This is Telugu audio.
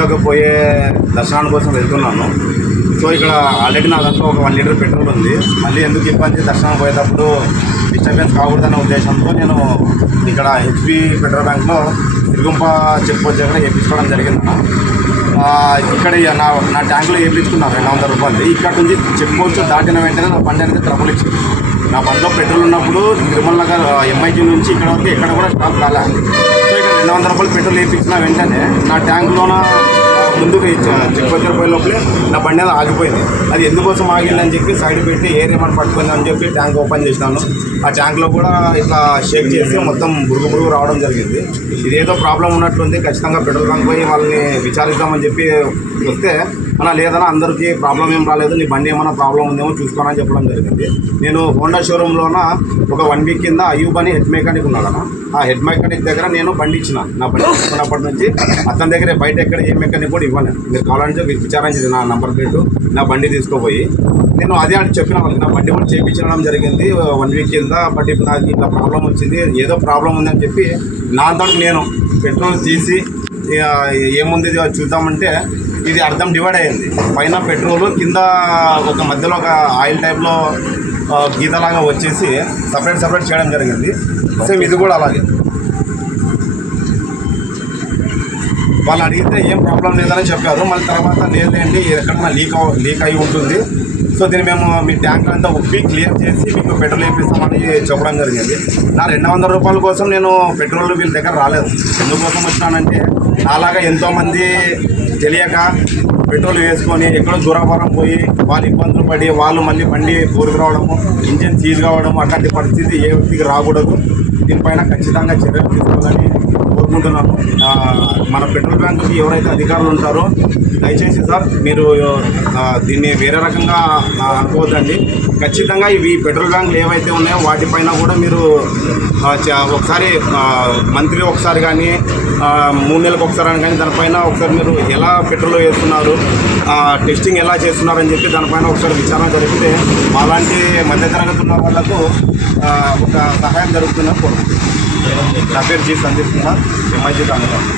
నల్గొండకు పోయే దర్శనానికి కోసం వెళ్తున్నాను. సో ఇక్కడ ఆల్రెడీ నా దాంట్లో ఒక 1 లీటర్ పెట్రోల్ ఉంది. మళ్ళీ ఎందుకు ఇబ్బంది, దర్శనం పోయేటప్పుడు డిస్టర్బెన్స్ కాకూడదనే ఉద్దేశంతో నేను ఇక్కడ హెచ్పి పెట్రోల్ బ్యాంక్లో తిరుగుంప చెక్ పోస్ట్ దగ్గర వేయించుకోవడం జరిగిందన్న. ఇక్కడ నా ట్యాంకులో వేయించుకున్నాను 200 రూపాయలు. ఇక్కడ నుంచి చెక్ పోస్ట్ దాటిన వెంటనే నా బండి అనేది ట్రబుల్ ఇచ్చింది. నా బండిలో పెట్రోల్ ఉన్నప్పుడు తిరుమల నగర్ ఎంఐటీ నుంచి ఇక్కడ వరకు ఎక్కడ కూడా స్టాప్ రాలే. సో ఇక్కడ 200 రూపాయలు పెట్రోల్ వేయించిన వెంటనే నా ట్యాంకులోన ముందుకు చెక్ పోస్ట్ పోయే లోపలే నా బండి అనేది ఆగిపోయింది. అది ఎందుకోసం ఆగిందని చెప్పి సైడ్ పెట్టి ఎయిర్ ఏమైనా పట్టుకుందని చెప్పి ట్యాంక్ ఓపెన్ చేసినాను. ఆ ట్యాంక్లో కూడా ఇట్లా షేక్ చేసి మొత్తం బురుగు రావడం జరిగింది. ఇదేదో ప్రాబ్లం ఉన్నట్లుంది, ఖచ్చితంగా పెట్రోల్ బంక్ పోయి వాళ్ళని విచారిద్దామని చెప్పి వస్తే అలా లేదన్నా అందరికీ ప్రాబ్లం ఏం రాలేదు, నీ బండి ఏమైనా ప్రాబ్లం ఉందేమో చూసుకోనని చెప్పడం జరిగింది. నేను హోండా షోరూంలోన ఒక 1 వీక్ కింద అయ్యూబ్ అని హెడ్ మెకానిక్ ఉన్నాడన్న. ఆ హెడ్ మెకానిక్ దగ్గర నేను బండి ఇచ్చిన. నా బండి తీసుకున్నప్పటి నుంచి అతని దగ్గరే బయట ఎక్కడ ఏ మెకానిక్ కూడా ఇవ్వను. మీరు కావాలంటే విచారించింది నా నంబర్ ప్లేటు నా బండి తీసుకోపోయి నేను అదే అని చెప్పిన వాళ్ళకి నా బండి కూడా చేయించడం జరిగింది 1 వీక్ కింద. బట్ ఇప్పుడు నాకు ఇట్లా ప్రాబ్లం వచ్చింది, ఏదో ప్రాబ్లం ఉందని చెప్పి నా అంతటి నేను పెట్రోల్ తీసి ఏముంది చూద్దామంటే ఇది అర్థం డివైడ్ అయ్యింది. పైన పెట్రోలు కింద ఒక మధ్యలో ఒక ఆయిల్ టైప్లో గీతలాగా వచ్చేసి సపరేట్ చేయడం జరిగింది. సేమ్ ఇది కూడా అలాగే. వాళ్ళు అడిగితే ఏం ప్రాబ్లం లేదని చెప్పారు. మళ్ళీ తర్వాత లేదండి ఎక్కడన్నా లీక్ అయి ఉంటుంది, సో దీన్ని మేము మీ ట్యాంక్ అంతా ఉప్పి క్లియర్ చేసి మీకు పెట్రోల్ వేపిస్తామని చెప్పడం జరిగింది. నా 200 రూపాయల కోసం నేను పెట్రోల్ వీళ్ళ దగ్గర రాలేదు. ఎందుకోసం వచ్చినానంటే అలాగా ఎంతోమంది తెలియక పెట్రోల్ వేసుకొని ఎక్కడో దూరవరం పోయి వాళ్ళు ఇబ్బందులు పడి వాళ్ళు మళ్ళీ బండి ఊరికి రావడము, ఇంజిన్ సీజ్ కావడము, అట్లాంటి పరిస్థితి ఏ వ్యక్తికి రాకూడదు. దీనిపైన ఖచ్చితంగా చర్యలు తీసుకోవాలని కోరుకుంటున్నాను. మన పెట్రోల్ బ్యాంకుకి ఎవరైతే అధికారులు ఉంటారో దయచేసి సార్ మీరు దీన్ని వేరే రకంగా అనుకోవద్దండి. ఖచ్చితంగా ఇవి పెట్రోల్ బ్యాంకులు ఏవైతే ఉన్నాయో వాటిపైన కూడా మీరు ఒకసారి మంత్లీ ఒకసారి కానీ 3 నెలలకు ఒకసారి అని కానీ దానిపైన ఒకసారి మీరు ఎలా పెట్రోల్ వేస్తున్నారు, టెస్టింగ్ ఎలా చేస్తున్నారని చెప్పి దానిపైన ఒకసారి విచారణ జరిగితే అలాంటి మధ్యతరగతి ఉన్న వాళ్ళకు ఒక సహాయం జరుగుతుందని కోరుకుంటున్నాను. నా పేరు జీ సందీప్ కుమార్, ఎంఐజీ కాంగ్రెస్.